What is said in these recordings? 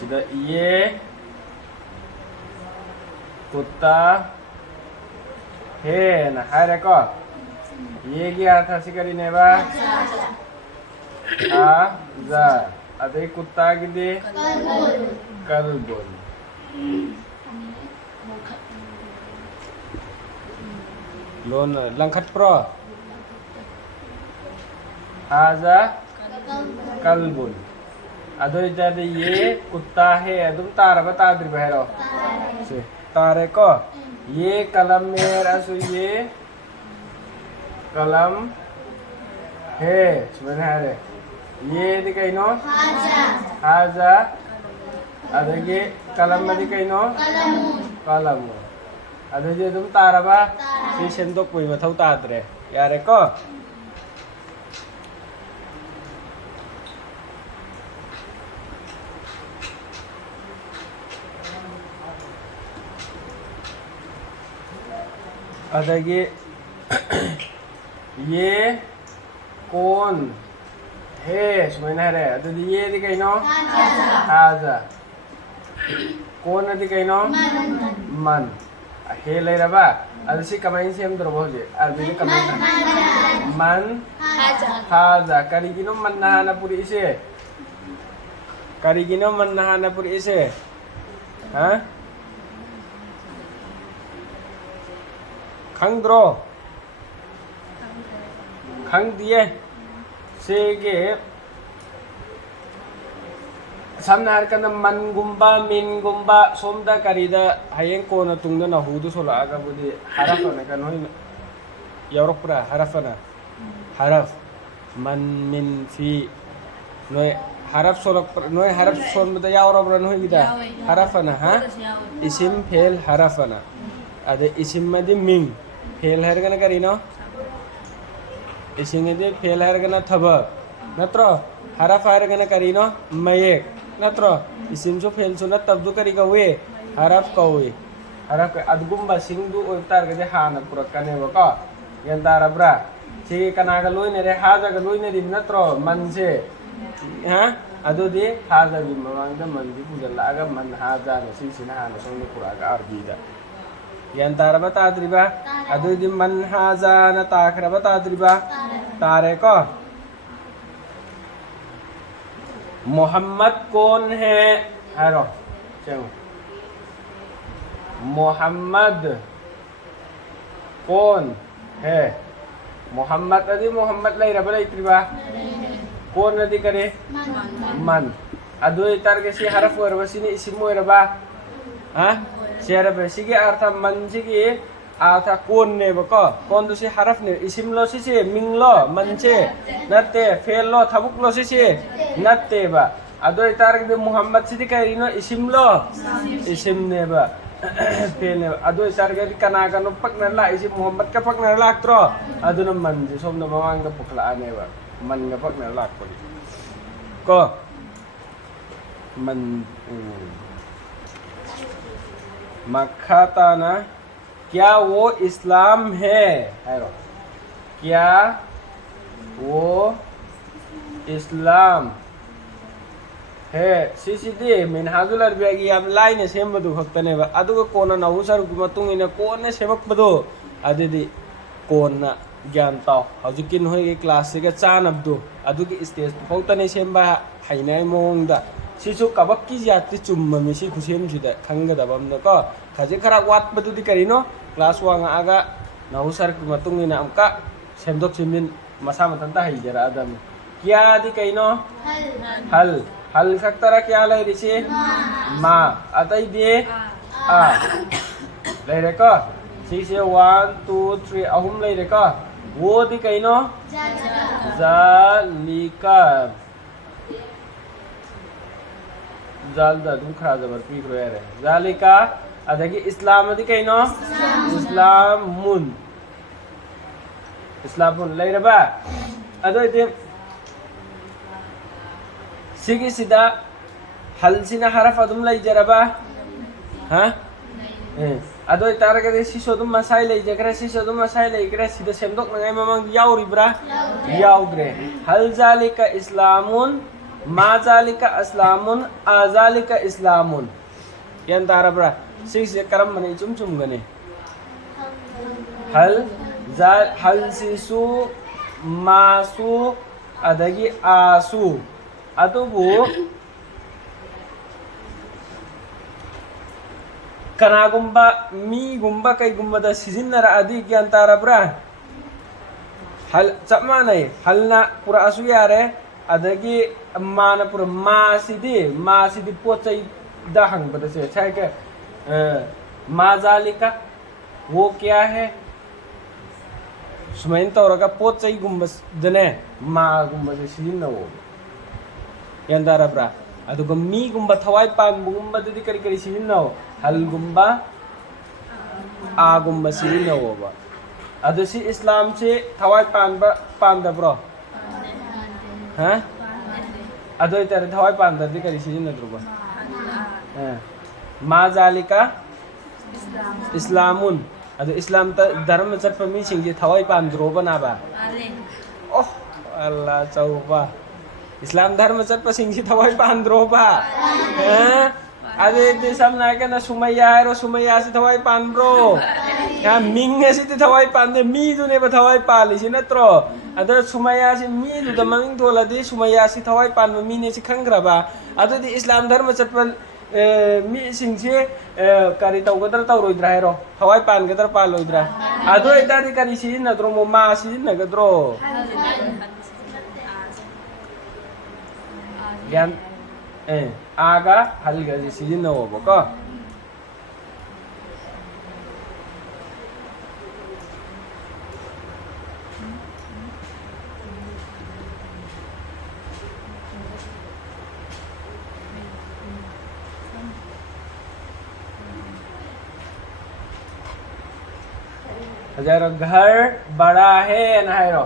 सिदा ये कुत्ता है ना हारे को ये की अर्थ से करी नेबा आजा अदे कुत्ता की दे कल्बुन लोन लंखट प्रो आजा कल्बुन अदो इधर ये कुत्ता है अदुम तारा बता दे बहरो से तारे को ये कलम में रसु ये कलम है sebenarnya ये दिखाई नो हाजा अदगे कलम में दिखाई नो कलम अदगे तुम तारा बा सी सेंदोक पुई मथौ ताद्रे यारे को अदगे ये कौन है sebenarnya अदगे ये दिखाई नो हाजा कौन दिखाई नो मन हे ले रबा अदसी कमाइन से हम दरबो जे अरबी कमाइन मन हाजा करिगिनो मन नहाना पूरी इसे करिगिनो मन नहाना पूरी इसे हाँ खंग्रो खंग दिए सेगे samna harkana man gumba min gumba somda karida hayeng kona tungda na hudu sola aga budi harafana kan hoy yaurokra harafana haraf man min fi noy haraf solok noy haraf son bada yaurobra noy gida harafana ha isim fel harafana ade isim madi min fel harkana karino isim ade fel harkana thaba natro haraf harkana karino mayek natro isim so fel so na tabdu kari ka we haraf ka we haraf ka adgumba singdu utar ka de hana purakane wa ka yan tara bra si kana ga loy ne re haja ga loy ne din natro man se ha adu de haja bi mamang da man bi pujal la ga man haja no si sina hana so ni pura ga arbi da yan tara ba ta driba adu di man haja na ta khra ba ta driba tare ko Mohammad कौन है हेरो चलो मोहम्मद कौन है मोहम्मद अदी मोहम्मद लाई रबला इत्रिबा कौन अदी करे मन अदु इतार के सी हरफ वरबसी ने इसिम वरबा हां शेर बेसी के अर्थ मन सी के अर्थ कौन ने बको कौन दुसी हरफ ने इसिम लो सी मिंग लो मन से नते फेल लो थबुक लो सी नते बा अदो इतार के मोहम्मद सिदी करिनो इसिम लो इसिम ने बा फेल ने अदो इतार के कना कनो पकना ला इसिम मोहम्मद का पकना ला त्रो अदो न मन जे सोम न मवांग का पकला ने बा मन का पकना ला को मन मखाताना क्या वो इस्लाम है हेरो क्या वो इस्लाम है सीसीडी मिनहाजुल अरबिया की हम लाइन सेम बदु खक्तने बा अदुग कोना नवसर मतुंग इन कोन ने सेमक बदो अदिदि कोना ज्ञान ताव हजुकिन होय के क्लास से के चानबदु अदुगी स्टेज फौतने सेमबा हाइनाय मोंगदा सिसु कबक की जाति चुम्म मिसी खुसेम सिदा खंगदबम न को खाजे खरा वाट बदुदि करिनो क्लास वांगा आगा नवसर मतुंग इन अमका सेमदोक सिमिन मसा मतंता हाइजरा अदम क्या दि कइनो हल हल खक्तरा क्या लै रिसे मा अतै दे आ लै रे को सी से 1 2 3 अहुम लै रे को वो दि कइनो जालिका जाल दा दुम खरा जबर पी करो यार जालिका अदगी इस्लाम दि कइनो इस्लामुन इस्लामुन लै रे बा अदो इते सिगी सिदा हलसिना हरफ अदुम लै जरबा हां अदो इतार के सिसो दुम मसाई लै जकरा सिसो दुम मसाई लै एकरा सिदा सेमदोक नगाय ममंग याउरिब्रा याउग्रे हल जालिका इस्लामुन मा जालिका अस्लामुन अजालिका इस्लामुन yan tarabra sise karam mani chum gane hal sisu masu adagi asu adubu kana gumba mi gumba kai gumba da sizinara adi yan tarabra hal chamane halna pura asu yare adagi mana pura masidi pochai दा हंग बता से अच्छा है क्या माजालिका वो क्या है Schuman तो रखा पोत सही गुम्बस दने मा गुम्बस सीन ना वो यंदारा ब्रा अतो गम्मी गुम्बा थवाई पान गुम्बा दे करी करी सीन ना हो हल गुम्बा आ गुम्बा सीन ना हो बा अतो सी इस्लाम से थवाई पान दा ब्रो हाँ अतो इतने थवाई पान दा दे करी सीन ना द्रुबा मा जालिका इस्लामुन अदो इस्लाम ता धर्म चटप मी सिंग थवाई पांद्रो बनाबा ओह अल्लाह चौबा इस्लाम धर्म चटप सिंग थवाई पांद्रो बा अदे ते समना के ना सुमैया रो सुमैया से थवाई पांद्रो या मिंग से थवाई पांदे मी दुने बा थवाई पाली से नत्रो अदो सुमैया से मी दु द मंग तोला दे सुमैया से थवाई पान मी ने से खंग्रबा अदो दे इस्लाम धर्म चटप मी सिंगसे करी तौगदर तौरोइद्रा हैरो हवाई पान गदर पालोइद्रा अदो इदारी करी सिजिन्नद्रो मो मा सिजिन्नगद्रो ज्ञान आगा हलगजी सिजिन्नवोबको जरा घर बड़ा है ना है रो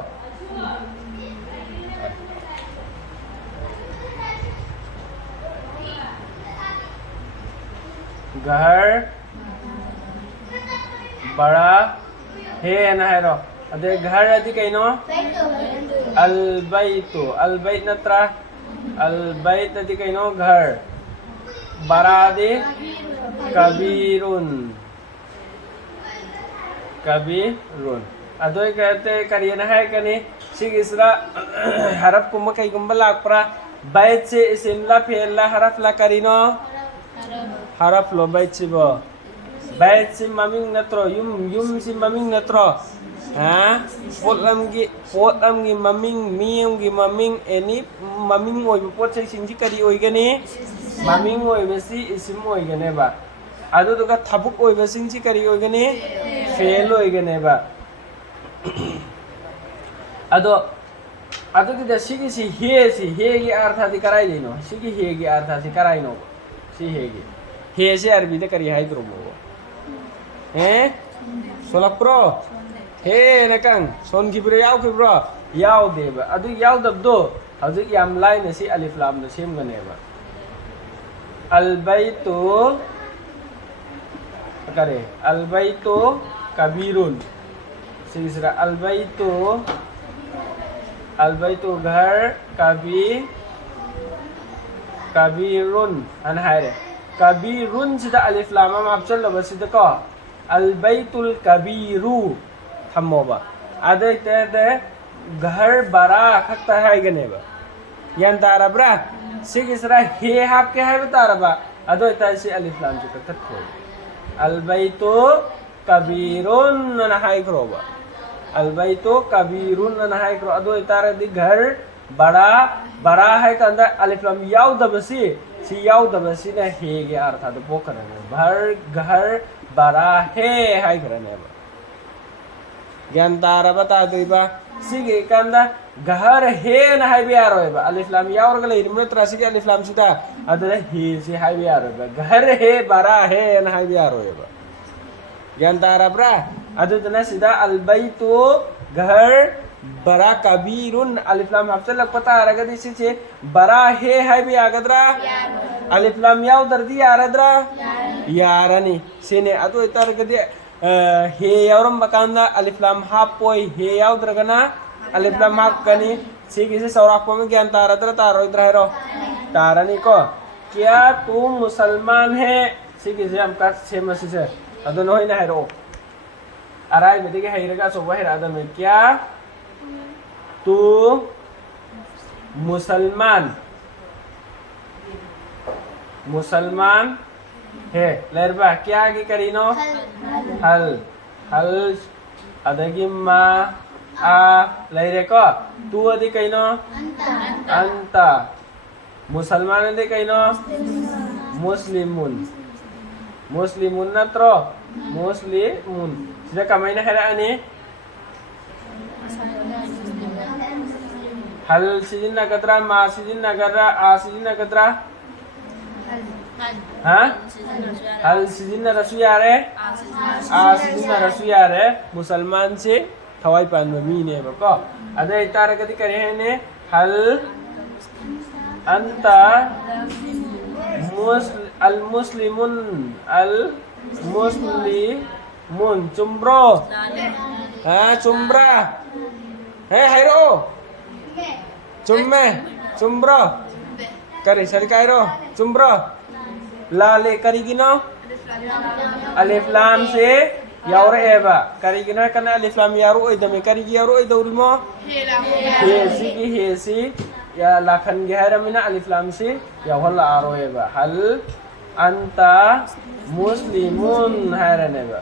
घर बड़ा है ना है रो अदे घर अदि कइनो अलबैत नत्रा अलबैत अदि कइनो घर बड़ा अदि कबीरुन अदोय कहते करियन है कनी सिगिसरा हरफ कुम कई गुंबा लाकप्रा बैत से इसिमला फेला हरफ ला करिनो हरफ लो बैत सिबो बैत से ममिंग नत्रो युम से ममिंग नत्रो हां पोतलम की ममिंग मियम की ममिंग एनी ममिंग ओय पोत से सिंजी करी ओय गनी ममिंग ओय बसी इसिम ओय गने बा अदो तो का थबुक ओय बसिंजी करी ओय गनी फेल होई गने बा अदो की दसिगी सी हे की अर्थ आदि कराई देनो सिगी हे की अर्थ आदि कराई नो सी हे से अरबी दे करी हाय द्रो मो सोलक प्रो हे नकंग सोन की ब्रो याव देबा अदु याव दबदो हजि याम लाइन सी अलिफ लाम न सेम गने बा अलबैतु करे अलबैतु कबीरुन सिगसरा अलबैतु घर कबीरुन अन हायरे कबीरुन सिदा अलिफ लाम माप चल बसिद को अलबैतुल कबीरु थमोबा अदे ते घर बड़ा खक्ता है गनेबा यान तारबरा सिगसरा हे हाप के है तारबा अदो तैसे अलिफ लाम से कथो अलबैतु कबीरुन न हाय करोबा अलबैतु कबीरुन न हाय करो अदो इतारे दी घर बड़ा है का अंदर अलिफ लाम याव दबसी सी याव दबसी ने हे के अर्थ तो पो करने घर बड़ा है हाय करने बा ज्ञान तारा बता दोइबा सिगे कंदा घर हे न हाय बियार होइबा अलिफ लाम याव रगले इरमे त्रासी के अलिफ लाम सिदा अदरे हे से हाय बियार होइबा घर हे बड़ा है न हाय बियार होइबा ज्ञान तारा ब्रा अदुतना सीधा अलबैतु घर बड़ा कबीरुन अलिफ लाम आपसे लग पता आ रहा दिसी से बड़ा है भी आगद्रा अलिफ लाम याव दर्दी आरद्रा यारनी सेने अदु इतर गदे हे यावरम बकांदा अलिफ लाम हापोय हे याव द्रगना अलिफ लाम हाकनी सिगी से चौराकपा में ज्ञान तारद्रा तारोइद्रा है रो तारनी को क्या तुम मुसलमान है सिगी से हम का सेम से अदो नोई ना है रो अराय में देखिए हैरेगा सो वह राधा में क्या तू मुसलमान मुसलमान है लरबा क्या आगे करीनो हल हल अदगी मा आ लैरे को तू अदि कइनो अंता मुसलमान अदि कइनो मुस्लिमुन मुस्लिमुन नत्रो मुस्लिमुन sida kamay na hera ani hal sidin nagadra ma sidin nagadra a sidin nagadra ha hal sidin na rasu yare a sidin na rasu yare musalman se thawai pan mi ne ba ko ada itara kadi kare ne hal anta al muslimun al muslimun cumbro ha cumbra hey hairo cumme cumbro kari sari kairo cumbro lale kari gino alif lam se yaure eba kari gino kana alif lam yaru idame kari yaru idulmo hesi ya lakan gehara mina alif lam se ya wala aro eba hal anta muslimun haraneba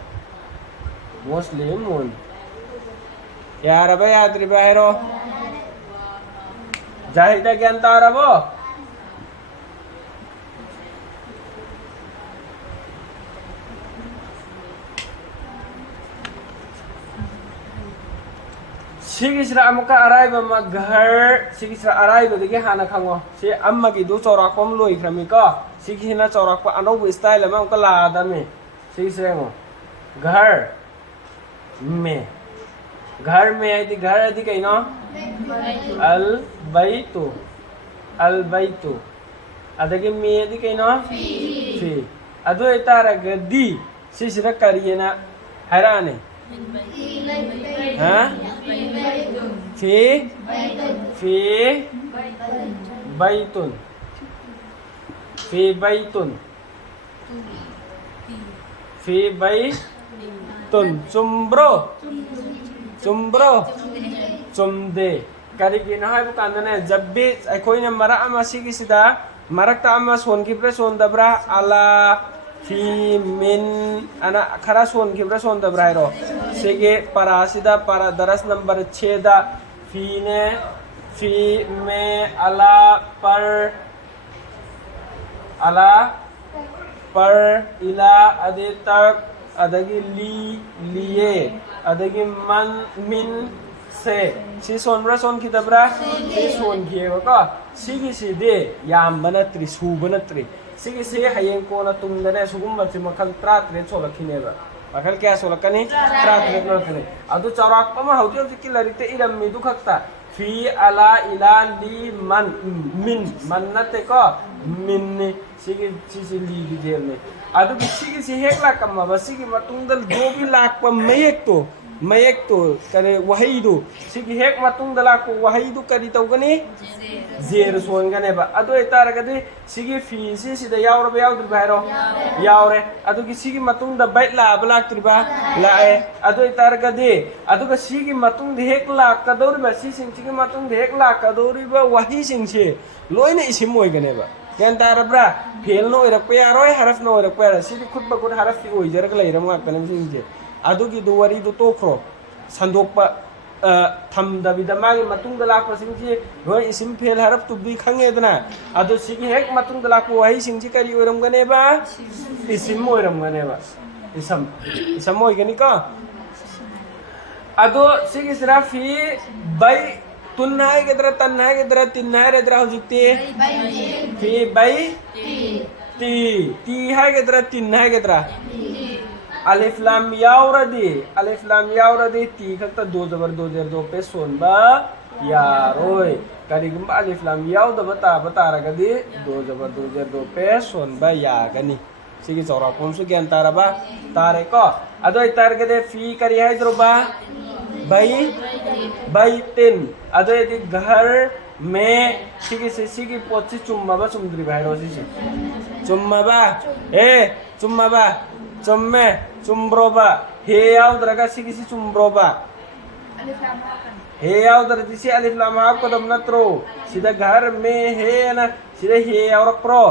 muslimun ya raba ya tribahero jahida gyan tarabo sigisra amuka araiba maghar sigisra araiba dege hana khango se amma ki du chorakom loi khrami ko sigisna chorakpa anobu style ma amka la dame sigisra ngo घर में है घर अधिक है ना अल बैतु अदगे में अधिक है ना फी अदो इतारा गद्दी सिसरा करिए ना हराने हाँ फी बैतुन फी बैतुन cumbro cumde kari gina hai bukan ne jabbi akoi ne mara ama sigi sida marak ta ama son kipre son dabra ala fi min ana khara son kipre son dabra ro sege para sida para daras number 6 da fi ne fi me ala par ila adi tak adagi liye adagi man min se si sonbra son kitabra si son kiyewa ka sigi si de yam banatri su banatri sigi si hayeng ko na tungdane sugum matri makal tratre solakineba makal kya solakani tratre nakane adu charak pama hauti hauti kilarite iram mi dukhakta fi ala ila li man min mannate ko minni sigi si li di jerne adu sigi si hek la kamma basigi matungdal do bi lak pa mayek to kare wahidu sigi hek matungdal ko wahidu kari tawgani zer songane ba adu etara gadi sigi fi si da yawra ba yawdur bairo yawre adu gi sigi matungda bait la blak triba la e adu etara gadi adu ga sigi matungda hek la kadori ba si sing sigi matungda hek la kadori ba wahi sing se loina isim moy gane ba kan tarabra फेल नो इरक पे यारोय हरफ no इरक पे यार सिदी खुद बखुद हरफ की ओइ जरक लैरम गाकने मिसिंजे अदु की दुवरी दु तोखरो संदोक प थम दबिदा मागे मतुंग दलाक पसिंजे रोय इसिम फेल हरफ तुबी खंगे दना अदु सिगी हेक मतुंग दलाक वही सिंजी करी ओरम गने बा इसिम ओरम गने बा इसम ओइ गनी का अदु सिगी सरा फी by तुन्नाय Gedra तन्नाय Gedra तिन्नाय रेदरा हुजुती fee by ती है गेदरा तिन्नाय गेदरा अलिफ लाम यावरदी ती खक्ता दो जबर दो जर दो पे सोनबा यारोय करिगुम अलिफ लाम याव द बता रगदी दो जबर दो जर दो पे सोनबा यागनी सिगी चौरा कोनसु ज्ञान तारबा तारे को अदो तारगदे फी करी है द्रोबा बैतिन अदोदी घर में सिगी पोची चुम्माबा चुमद्री भाइरो सिसी चुम्माबा चुम्माबा चुम्मे चुम्ब्रोबा हे याउद्रगा सिगी चुम्ब्रोबा हे याउद्रदी सी अलिफ लाम हाफ कदम नत्रो सीधा घर में हे ना सीधा हे यावरक प्रो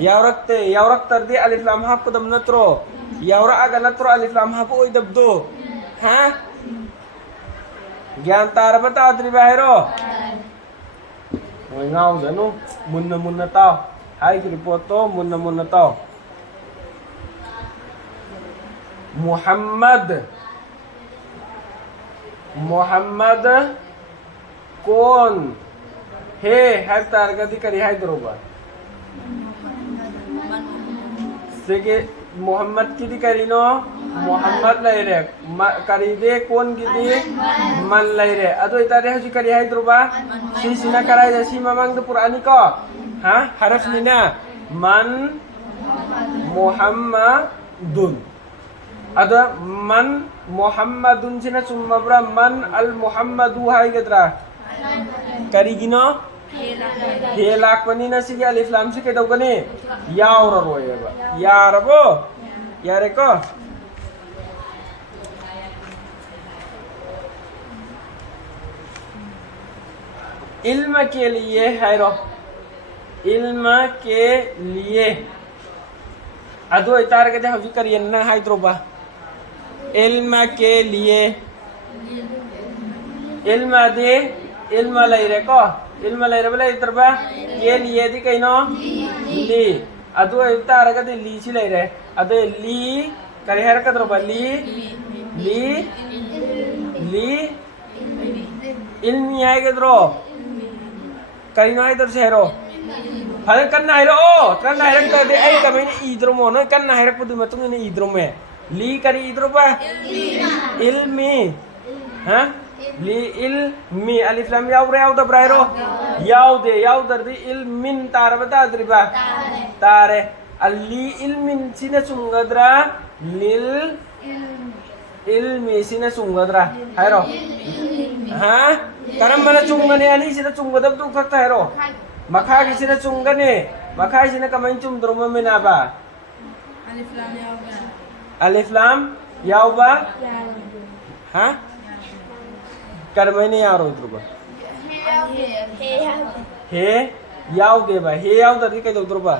यावरक तरदी अलिफ लाम हाफ कदम नत्रो यावरा आगा नत्रो अलिफ लाम हाफ ओय दबदो हाँ ज्ञान तार बता द्री बाहरो ओय ngau जनु मुन्ना ताओ हाई की रिपोर्ट तो मुन्ना ताओ मोहम्मद कौन हे हर तार गति करी हाय दरोबा सेके मोहम्मद की दी करी नो मोहम्मद लाइरे करी दे कौन की दी मन लाइरे अदो इतारे हजी करी हाय दरोबा सी सिना कराय दे सी ममंग दो पुरानी को हाँ हरफ नीना मन मोहम्मदुन अदो मन मोहम्मदुन सिना चुम्मब्रा मन अल मोहम्मदु हाय गद्रा करी गिनो हे लाख पनी ना सिगे अलिफ लाम से के दौगने यावर रोयेबा यारबो यारे को इल्म के लिए है रो इल्म के लिए अदो इतार के हजी करिए ना हाय त्रोबा इल्म के लिए इल्म दे इल्म लैरे को इल्म लैरे बले इतरबा के लिए दी कइनो ली अदो इतार के ली सी लैरे अदो ली करे हर का त्रोबा ली इल्मी है के त्रो करिनो है इधर से रो हर कन्ना है रो कन्ना है रखता दे ऐ कमें इधर मो ना कन्ना है रख पुदु मतुंग ने इधर में ली करी इधर बा इल्मी हाँ ली इल्मी अलिफ लाम याव रे याव दब्राइरो याव दर्दी इल्मिन तार बता द्रिबा तारे अली इल्मिन सिने चुंगद्रा लिल इल्मी सिने चुंगद्रा हैरो हाँ करम मना चुंगने अली सिने चुंगदब तू फक्त हैरो मखा की सिने चुंगने मखा सिने कमाइन चुंगद्रो में ना बा अलिफ लाम याव बा हाँ करमैने यारो इधर हे याव दे बा हे याव दर्दी कई दो बा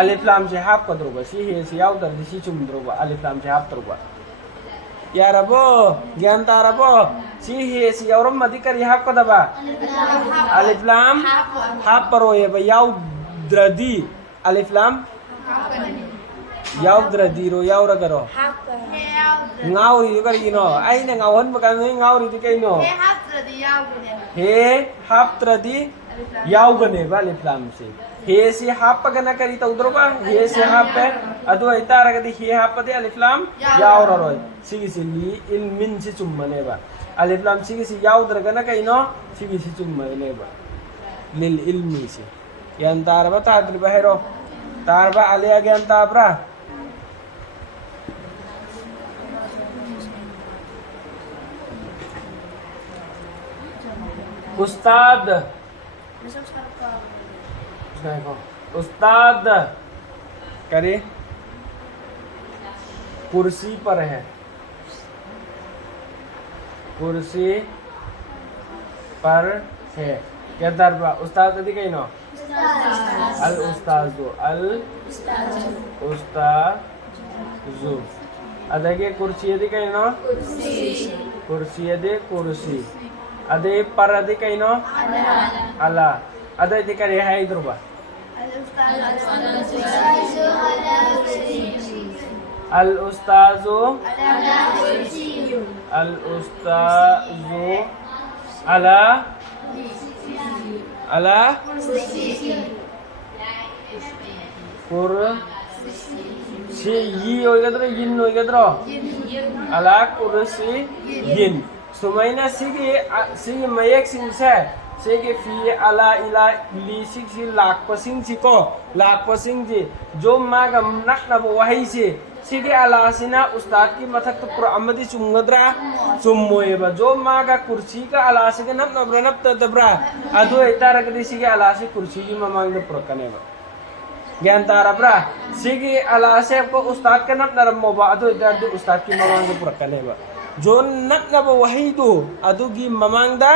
अलिफ लाम से हाफ का द्रोबा सी हे से याव दर्दी सी चुम द्रोबा अलिफ लाम से हाफ द्रोबा यार अबो ज्ञान तार अबो सी हे सी यावरम मदी कर हाफ का दबा अलिफ लाम हाफ पर होए बा याव द्रदी अलिफ लाम याव द्रदी रो याव रगरो ngau ri ka ri no ai na ngau hon ba ka ngau ri kai no he hap tradi yaw gane ba alif lam se he se hap pa gana kari ta udro ba he se hap pe adu ita ra ga di he hap de alif lam yaw ro ro sigi si li il min si chummane ba alif lam sigi si yaw dra gana kai no sigi si chummane ba lil ilmi se yan tar ba ta dri ba hero tar ba ale again ta bra उस्ताद उस्ताद करे कुर्सी पर है कुर्सी पर है क्या दरबा उस्ताद दी कहीं नो अल उस्ताजु अदगे कुर्सी दी कहीं नो कुर्सी दे कुर्सी अदे पर अदे कहीं नो अला अदे दी करे है इधर बा अल उस्ताजु अला अला कुर्सी ये होएगा तो यिन होएगा तो अला कुर्सी यिन सुमैना सिगी मयक सिंगसे सेगे फी अला इला ली सिग लाख पसिंग सी को लाख पसिंग जी जो मागम नक न वही से सिगे अलासिना उस्ताद की मथक तो पुरा अमदी चुंगद्रा चुम्मोएबा जो मागा कुर्सी का अलासी के नप नब्रा नप तब्रा अदो इतारा कदी सिगे अलासी कुर्सी की ममांग पुरा कनेबा ज्ञान तारा ब्रा सिगे अलासे को उस्ताद के नप नरम मोबा अदो इतारा उस्ताद की ममांग पुरा कनेबा जो नप नब वही दो अदो की ममांग दा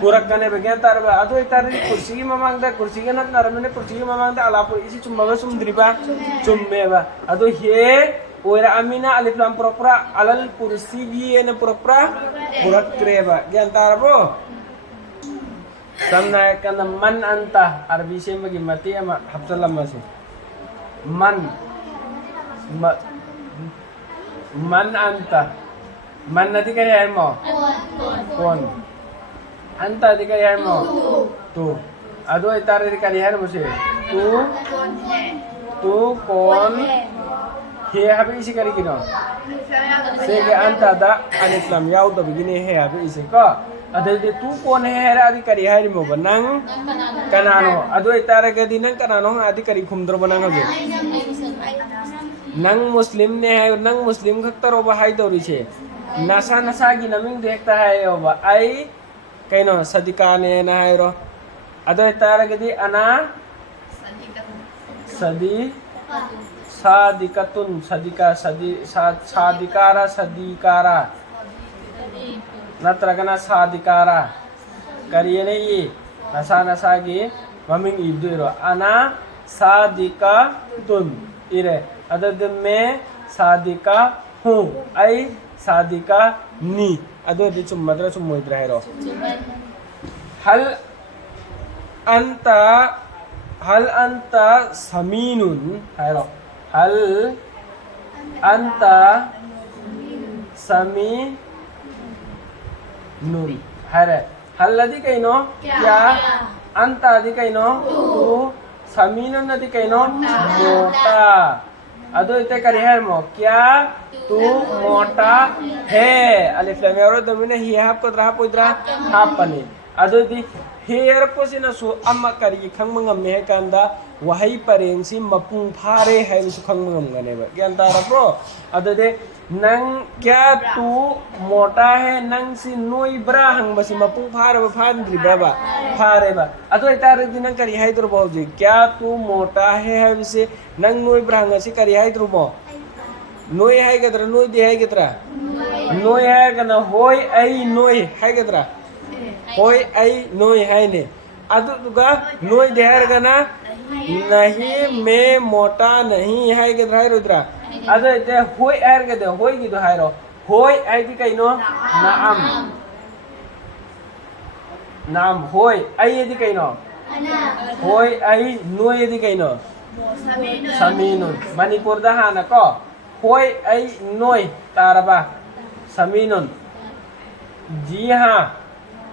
पूरा कने बगैर तार बा अदो इतार कुर्सी की ममांग दा कुर्सी के नप नरम ने कुर्सी की ममांग दा अलापो इसी चुम्बा सुमद्रिबा चुम्मेबा अदो हे ओरा अमीना अलिफ लाम पुरा अलल कुर्सी भी ने पुरा क्रेबा ज्ञान तार बो समना कन मन अंता अरबी से मगी मती अमा हफ्तलम से मन अंता मन नदी करे है मो कौन अंता दिकari है मो तू अदो इतारे दिकari है मुझे तू कौन हे हबे इसी करी किनो से के अंता दा अलिस्लाम याउ द बिगिने हे हबे इसी को अदो दे तू कौन है आदि करी है मो बनंग कनानो अदो इतारे के दिन कनानो आदि करी खुमद्रो बनंग जे नंग मुस्लिम ने है नंग मुस्लिम खतरो बहाई दौरी छे नसा नसा की नमिंग देखता है ओबा आई कइनो सदिका ने ना है रो अदो इतारे के दी अना सदी सादिकतुन सदिका सदी सादिकारा नत्रगना सादिकारा करिए ने ये नसा नसा की ममिंग इब्दुरो अना सादिकतुन इरे अदद में सादिका हूँ आई सादिका नी अदो दि चुम मद्रा चुम मोइद्रा है रो हल अंता समीनुन है रो हल अंता समीनुन है रे हल लदी कइनो क्या अंता लदी कइनो तू समीनुन लदी कइनो मोटा अदो इते करी है मो क्या तू मोटा है अलिफ लाम और दमिने ही हाप को द्रा पोइद्रा हाप पने अदो दी हेयर को सिना सु अम्मा करी खंगमंगम मे कांदा वही परेंसी मपुंग फारे है सु खंगमंगम गने बा ज्ञान तारा प्रो अदो दे नंग क्या तू मोटा है नंग सी नोई ब्रा हंग बसी मपुंग फारे बा फांद्री बाबा फारे बा अदो इतारे दिन करी है तो बहुजी क्या तू मोटा है विसे नंग नोई ब्रा हंग सी करी है तो बो नोई है गदरा नोई दे है गदरा नोई है गना होय आई नोई है गदरा होय आई नोई है ने अदु दुगा नोई दे है गना नहीं मैं मोटा नहीं है गदरा रुद्रा अदु इते होय है गदे होय की दो है रो होय आई दी कइनो नाम होय आई दी कइनो होय आई नोई दी कइनो समीनुन मणिपुर दा हाना को होय आई नोय तारबा समीनुन जी हाँ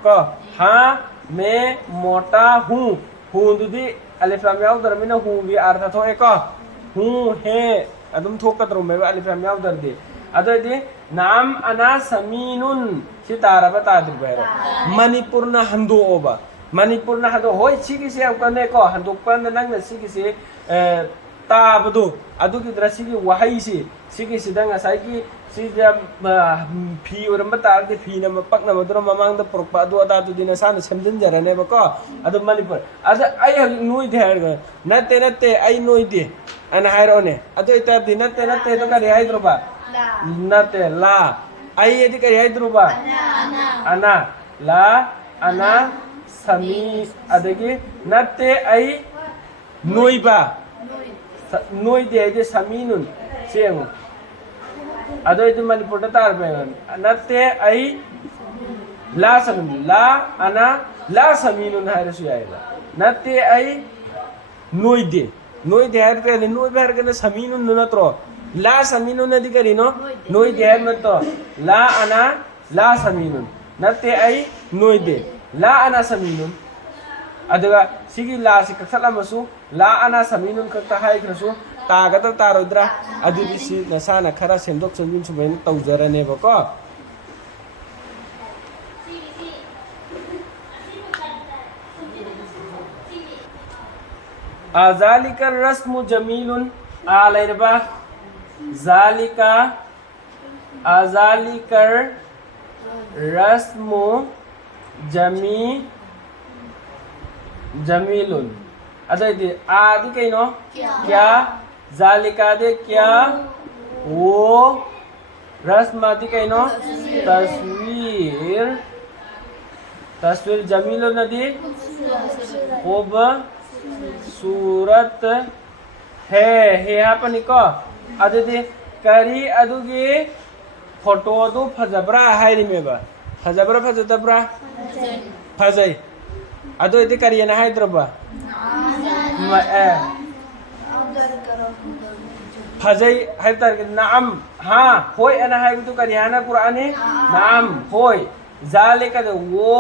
को हाँ मैं मोटा हूँ हूँ दुदी अलिफ लाम याउ दरमिना हूँ भी अर्थ थो एको हूँ है अदुम थोकतरो में अलिफ लाम याउ दर दे अदो दी नाम अना समीनुन सितारबा तादु बेरो मणिपुर ना हंदो ओबा मणिपुर ना हंदो होय सिगी से कने को हंदो पन नंग सिगी से ताबदो अदुगी द्रसिगी वहाई से सिगी सिदंग साइकी सिजा फी ओरम तारदे फी न पकना मदरो ममांग द प्रोपा अदो अदा तु दिन सान समजन जरने बको अदो मणिपुर अदो आई नोई दे हर नते आई नोई दे अन हायरोने अदो इता दिन नते तो का रिहाई द्रोबा नते ला आई यदि का रिहाई द्रोबा अना ला अना समी अदगी नते आई नोईबा नोई दे दे समीनुन सेंग अदो इदु मणिपुर तार बेन नते आई ला समीन ला अना ला समीनुन हारे सुयाइला नते आई नोई दे हर पे नोई बेर के समीनुन नत्रो ला समीनुन नदी करिनो नोई दे हर मत ला अना ला समीनुन नते आई नोई दे ला अना समीनुन अदुगा सिगी ला सि कखलामसु ला अना समीनुन खता हाय खसु तागदा तारोद्रा अदुदि सि नसाना खरा सेमदोक संजुन सुबैन तौजरने बको अजालिका रस्मु जमीलुन आलैरबा ज़ालिका अज़ालिकर रस्मु जमीलुन अदे आदि कहीं क्या ज़ालिका दे क्या वो रस्म आदि कहीं तस्वीर जमीलुन नदी खूब सूरत है हापनी को अदे करी अदुगी फोटो दु फजब्रा हाइरिमेबा फजब्रा फजदब्रा फजै अदो इदि करियना हाइद्रबा फजै हाइतर नाम हाँ होय अना हाइबतु करियाना कुरानी नाम होय ज़ालिका वो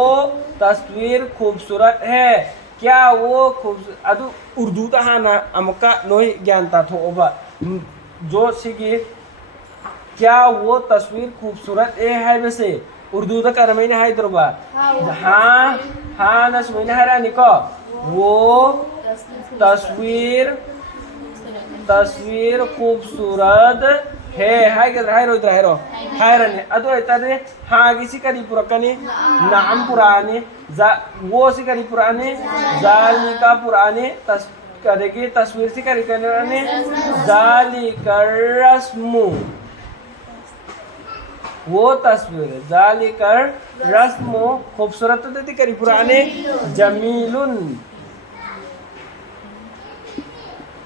तस्वीर खूबसूरत है क्या वो खूबसूरत अदु उर्दू ता हाना अमका नोय ज्ञानता थोबा जो सिगी क्या वो तस्वीर खूबसूरत है वैसे उर्दू तो कर मैंने हाय दरबा हाँ हाँ नस मैंने हरानी को वो तस्वीर खूबसूरत है हाय कर हाय रो हाय रने अदो इतने हाँ किसी करी पुरानी नाम पुरानी वो सी करी पुरानी ज़ालिका पुरानी करेगी तस्वीर सी करी करने ज़ालिका रस्मु वो तस्वीर ज़ालिकर रस्मो खूबसूरत तो करी पुराने जमीलुन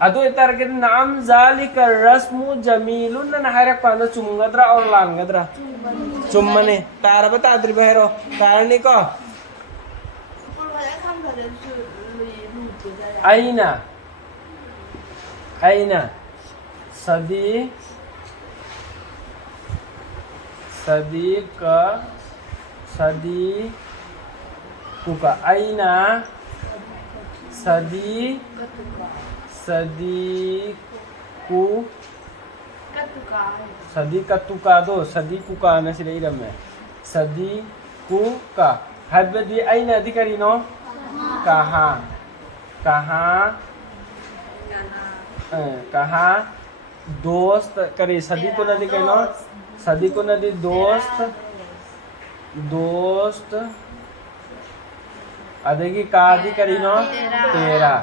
अदो इतर के नाम ज़ालिकर रस्मु जमीलुन न हायरक पानो चुमगद्रा और लांगद्रा चुम्मने तारा बता द्रि बहरो कारणी को आईना सदी कुका आईना सदी कतुका दो सदी कुका नसिले इरम में सदी कुका हबदी आईना अधिकारी नो कहाँ दोस्त करे सदी को नदी कहनो सदी को नदी दोस्त अदेगी कादी करीनो तेरा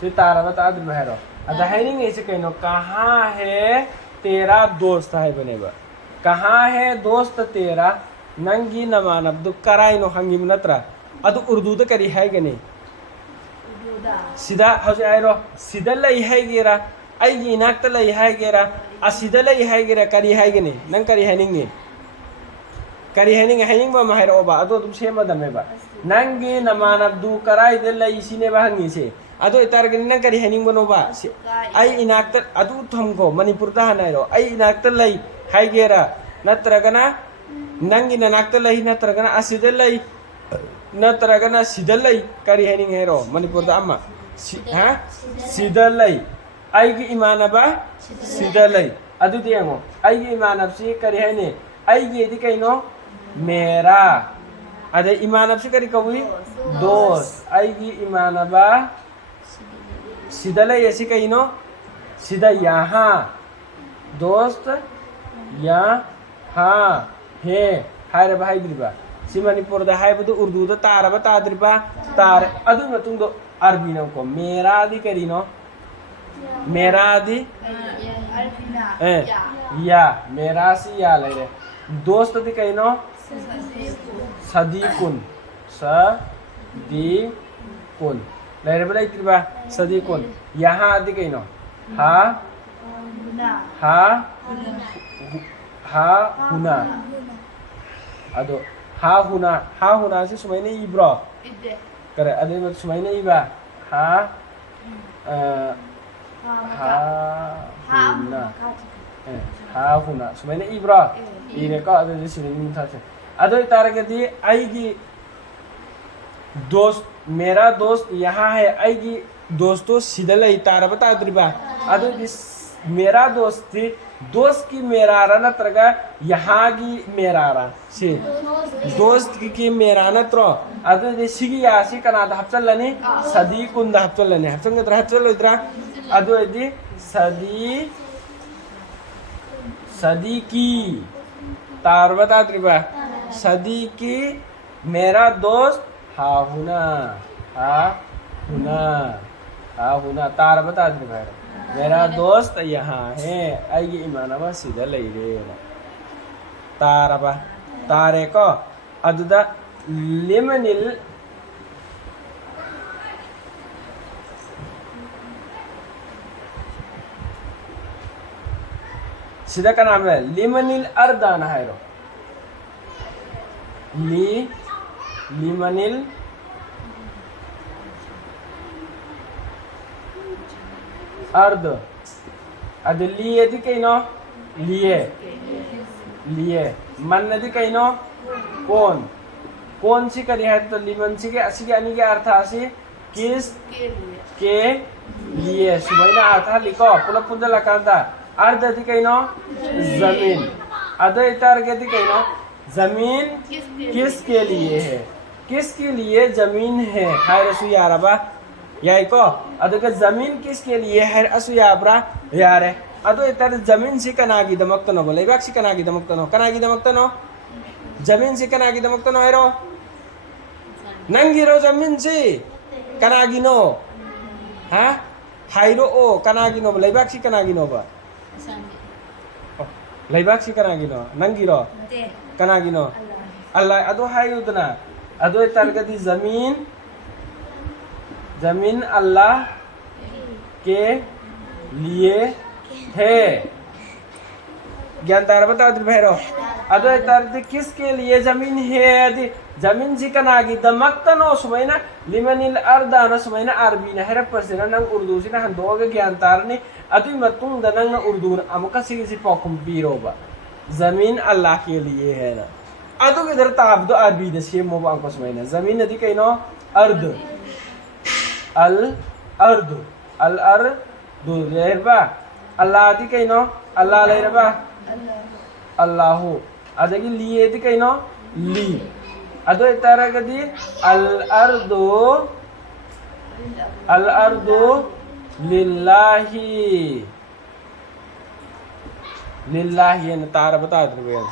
सितारा बता दे बहरो अदा है नहीं ऐसे कहनो कहाँ है तेरा दोस्त है बनेबा कहाँ है दोस्त तेरा नंगी नमान अब्दु कराइनो हंगी मनत्रा अदु उर्दू तो करी है गने सीधा हजे आइरो सीधा लई है गेरा आईगी इनाक्ता लई है गेरा असीदा लई है गेरा करी है गने नंग करी है निंगे बा महरो बा अदो तुम से मदमे बा नंगी नमान अब्दु कराइ दे लई सिने बा हंगी से अदो इतार गने नंग करी है निंग बनो बा आई इनाक्ता अदु थमको मणिपुर दा हनाइरो आई इनाक्ता लई है गेरा नत्रगना नंगी ननाक्ता लई नत्रगना असीदा लई नत्रगना सीधा लई करी है निंग हेरो मणिपुर दा अम्मा हाँ सीधा लई आईगी इमानबा सीधा लई अदु दियंगो आईगी इमानब से करी है ने आईगी यदि कहिनो मेरा अदे इमानब से करी कबुई दोस्त आईगी इमानबा सीधा लई ऐसी कहिनो सीधा यहाँ दोस्त यहाँ है हाय रे भाई द्रिबा सिमणिपुर दा हाय बदु उर्दू दा तारा बता द्रिबा तार अदु मतुंग दो अरबी नो को मेरा दी करीनो मेरा दी या मेरा सी या ले रे दोस्त दी कहिनो सदीकुन ले रे बले इतबा सदीकुन यहाँ दी कहिनो हा हुना अदो हा हुना से सुमाइने इब्रो करे अदे मत सुमाइने इबा हा हुना सुमाइने इब्रो इरे का अदे सिरिन थासे अदो तारगदी आईगी दोस्त मेरा दोस्त यहाँ है आईगी दोस्तों सिदले तारा बता द्रिबा अदो मेरा दोस्त थी दोस्त की मेरारा नत्रगा यहाँ की मेरारा से दोस्त की मेराना त्रो अदो सिगी यासी कना हप्चल लनी सदी कुंद हप्चल लनी हप्चल गद्रा हप्चल इद्रा अदो यदि सदीकी तार बता त्रिबा सदीकी मेरा दोस्त हा हुना हा हुना हा हुना तार बता त्रिबा मेरा दोस्त यहाँ है आई इमानवा सीधा ले रे तारबा तारे को अदुदा लिमनिल सीधा का नाम है लिमनिल अर्दान है रो लिमनिल अर्द अद लिए दी कहीं लिए लिए मन नदी कहीं कौन सी करी है तो लिमन सी के असी के अनी के अर्थ आसी किस के लिए सुबह अर्थ लिखो पुल पुंज लकांदा अर्ध दी कहीं जमीन अद इतर के दी कहीं जमीन किसके लिए है किसके लिए जमीन है हाय रसू यारबा याई को अद के जमीन किसके लिए है असु याब्रा यार है अदो इतर जमीन से कनागी दमक्तनो बोले बाक से कनागी दमक्तनो जमीन से कनागी दमक्तनो हेरो नंगिरो जमीन से कनागिनो हा हाइरो ओ कनागिनो बोले बाक से कनागिनो बा लेबाक से कनागिनो नंगिरो कनागिनो अल्लाह अदो हाय उतना अदो इतर गदी जमीन अल्लाह के लिए है ज्ञान तारा बता भैरो अदो तार किसके लिए जमीन है अदि जमीन जी कनागी दमक्तनो सुमैना लिमनिल अर्दाना सुमैना अरबी ना हेर पसिना नंग उर्दू सिना हंदोगे ज्ञान तारनी अदि मतुंग दनंग उर्दू अमुका सिगी पौकुम पीरोबा जमीन अल्लाह के लिए है ना अदो इधर ताबदो अरबी दे से मोबा अंको सुमैना जमीन अदि कइनो अर्द अल अर्द रेबा अल्लाह दी कइनो अल्लाह लेरबा अल्लाहु अदगी लिए दी कइनो ली अदो इतारा गदी अल अर्दु लिल्लाही लिल्लाही न तारा बता द्रिबे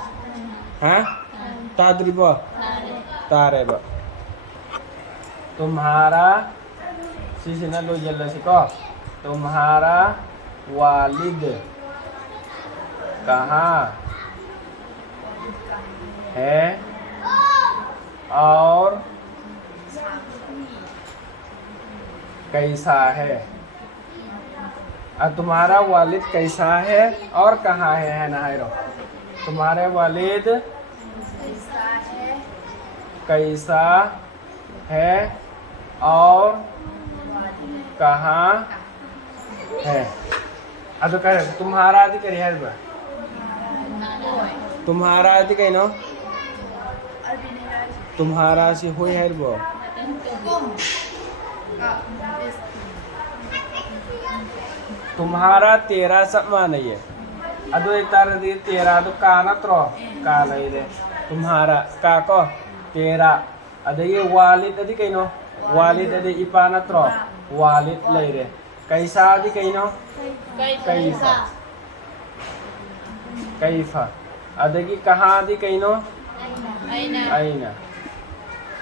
हां ताद्रिबो तारेबो तुम्हारा सिसिना लो जल्ला सिको तुम्हारा वालिद कहाँ है और कैसा है तुम्हारा वालिद कैसा है और कहाँ है ना है तुम्हारे वालिद कैसा है और कहाँ है अदो कह तुम्हारा आदि करी है तुम्हारा आदि कहीं नो तुम्हारा से होई है बो तुम्हारा तेरा सब माने है अदो इतार दी तेरा तो काना त्रो का नहीं रे तुम्हारा का को तेरा अदे ये वालिद अदि कहीं नो वालिद अदे इपाना त्रो वालिद ले रे कैसा आदि कहीं नो कैफा कैफा अदगी कहाँ आदि कहीं नो आईना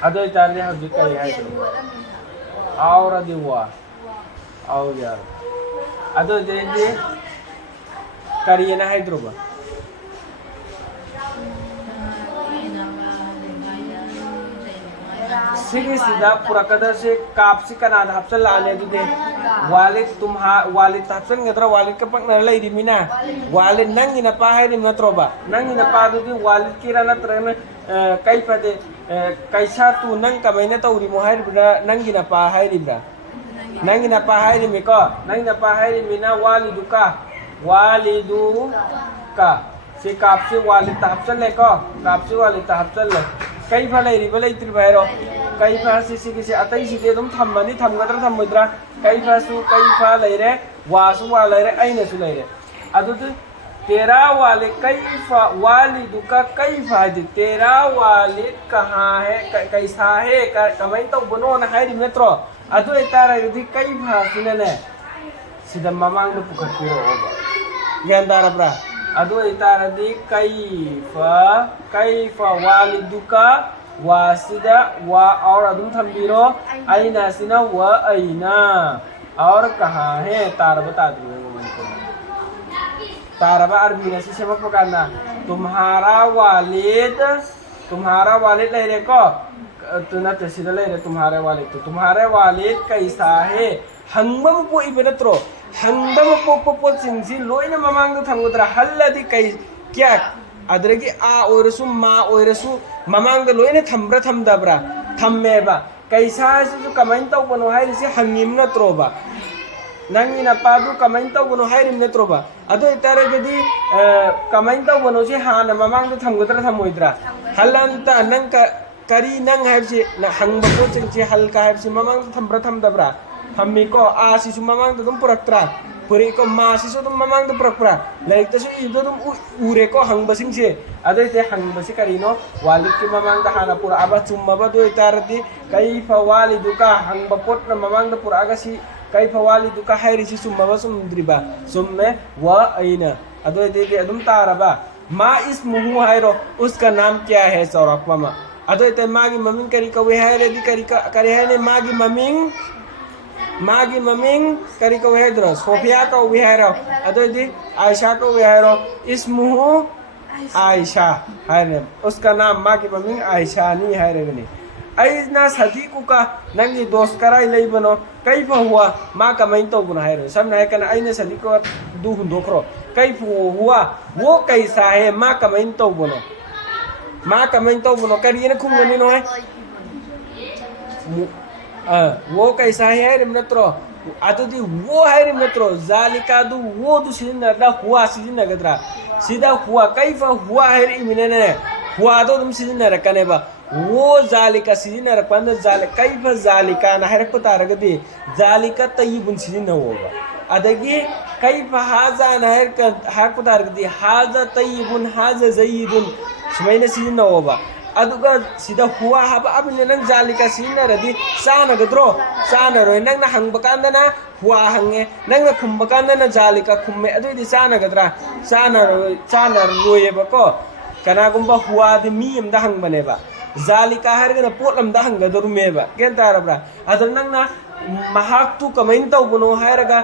अदो इतार दे हजू कहीं है तो और अदि हुआ और यार अदो दे दे करिए ना है द्रुबा सीधी सीधा पूरा कदर से कापसी का नाद हफ्सल लाने दे वालिद वालिद हफ्सल ngedra वालिद के पक नर लई दिमिना वालिद नंगी ना पा है नि नत्रोबा नंगी ना पा दु वालिद किरा नत्र कई पदे कैसा तू नंग का मैंने तो उरी मोहर बिना नंगी ना पा है नि ब्रा नंगी ना पा है नि को नंगी ना पा है नि मिना वालिदु का से कापसी वालिद हफ्सल ले को कापसी वालिद हफ्सल ले कई फले रिबले इत्र भैरो कई फासी से अतई सिदे तुम थम्मनी थमगद्रा थम्मद्रा कई फासु कई फा लेरे वासु वा लेरे अइनसु लेरे अदुत तेरा वालिद कैफा वालिदु का कैफा दि तेरा वालिद कहाँ है कैसा है कमें तो बनो न है मित्रो अदु इतारा यदि कैफा सिने सिदा ममांग दु पुखत पिरो ओबा ज्ञान दारब्रा अदु इतारदी कैफा वालिदुका वासिदा वा और अदुम थंबीरो आईना सिना व आईना और कहाँ है तार बता दो तारबा अरबी ने से पकाना तुम्हारा वालिद ले को तो न तसिदा ले तुम्हारे वालिद कैसा है हंगम पो इबनत्रो हंगम पो सिंसी लोइन ममांग थंगुद्रा हल्लदी कै क्या अदरगी आ ओरसु मा ओरसु ममांग लोइन थंब्रा थंदब्रा थम्मेबा कैसा से कमेंट तौबनो हाइरिसे हंगिम नत्रोबा नंगी नपादु कमेंट तौबनो हाइरिम नत्रोबा अदो इतारगदी कमेंट तौबनो से हाना ममांग थंगुद्रा थमोइद्रा हल्लंता नंग करी नंग हाइबसे हंगबो चिंचे हल्का हाइबसे ममांग थंब्रा थमदब्रा थम्मी को आसिसु ममांग तुम पुरक्त्रा पुरी को मासिसु तुम ममांग पुरक्त्रा लाइक तसु इदो तुम उरे को हंगबसिंग से अदोइते हंगबसि करिनो वालिद की ममांग हाना पुरा आबा चुम्मबा दो इतारदी कैफा वालिदुका हंगबपोट ममांग पुरा आगसी कैफा वालिदुका हाइरिसि चुम्मबा सुमद्रिबा सुम्मे व आइना अदोइते अदुम तारबा मा इस्मुहु हाइरो उसका नाम क्या है सौरकमा अदोइते मागी ममिंग करी कवे हाइरेदी करी है ने मागी ममिंग करी को हेद्रो सोफिया को विहारो अदोदी आयशा को विहारो इस्मुहु आयशा है उसका नाम मागी ममिंग आयशा नहीं है रे ऐना सदीकु का नंगी दोस्त कराई लई बनो कैफ हुआ माँ कमेंट तो बुना है सब ना कन ऐने सदीकु दू दोखरो कैफ हुआ वो कैसा है माँ कमेंट तो बुनो करिए ना खुंगनी नो है वो कैसा है रिमनत्रो अतुदी वो है रिमनत्रो जालिका दु वो दु सिनदा हुआ सिनगद्रा सीधा हुआ कैफा हुआ है इमिने हुआ दो तुम सिनना रकनेबा वो जालिका सिनना रकन कैफा जालिका ना है रखता रगदी जालिका तय्यबुन सिनना होगा अदगी कैफा हाजा ना है रखता रगदी हाजा तय्यबुन हाजा जयीदुन सुमैना सिनना होगा अदुगा सिदा हुआ हाबा अबिने नंग जालिका सिनरदी सानगद्रो सानरोय नंग ना हंगबकांदना हुआ हंगे नंग ना खुंबकांदना जालिका खुम्मे अदुदि सानगद्रा सानरोयबको कनागुंबा हुआ दि मी अमदा हंगबनेबा जालिका हरगना पोटलमदा हंगदरुमेबा केन तारब्रा अदर नंग ना महाक्तु कमेंट तौबनो हायरगा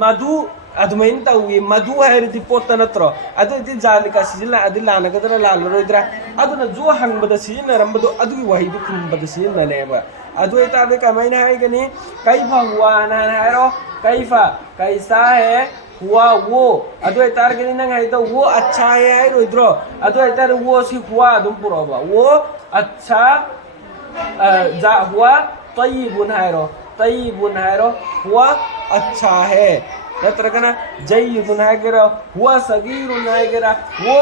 मधु अदुमैन तौगी मधु है पोत नत्रो अदुदि जालिका सिजिला अदि लानगदरा लालरोइद्रा अदुना जो हंगबद सिजिनरंबदो अदुगी वहिदु खुंबद सिजिननेबा अदु इताबे कमैन हाइगनी कैफा हुआ ना हायरो कैफा कैसा है हुआ वो अदु इतारगनी नंग हाइतो वो अच्छा है हायरोइद्रो अदु इतार वो सि हुआ अदुम पुरोबा वो अच्छा जा हुआ तय्यबुन हायरो हुआ अच्छा है नत्रकना जय्युन हायगरा हुआ सगीरुन हायगरा वो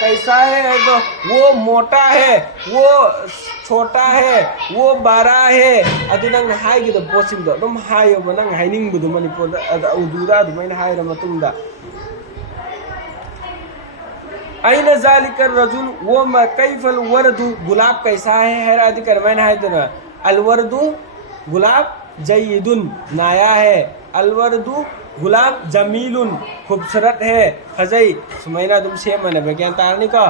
कैसा है तो वो मोटा है वो छोटा है वो बड़ा है अदुनंग हायगिद पोसिंग दो तुम हायो बनंग हाइनिंग बुदु मणिपुर उदुरा दुमैन हायरा मतुंगदा अइन जालिकर रजुल वो कैफल वरदु गुलाब कैसा है हैरादी करमैन हायदना अलवरदु गुलाब जय्यदुन नाया है अलवरदु गुलाब जमीलुन खूबसूरत है फजई सुमैना तुम से मन विज्ञान तारनी का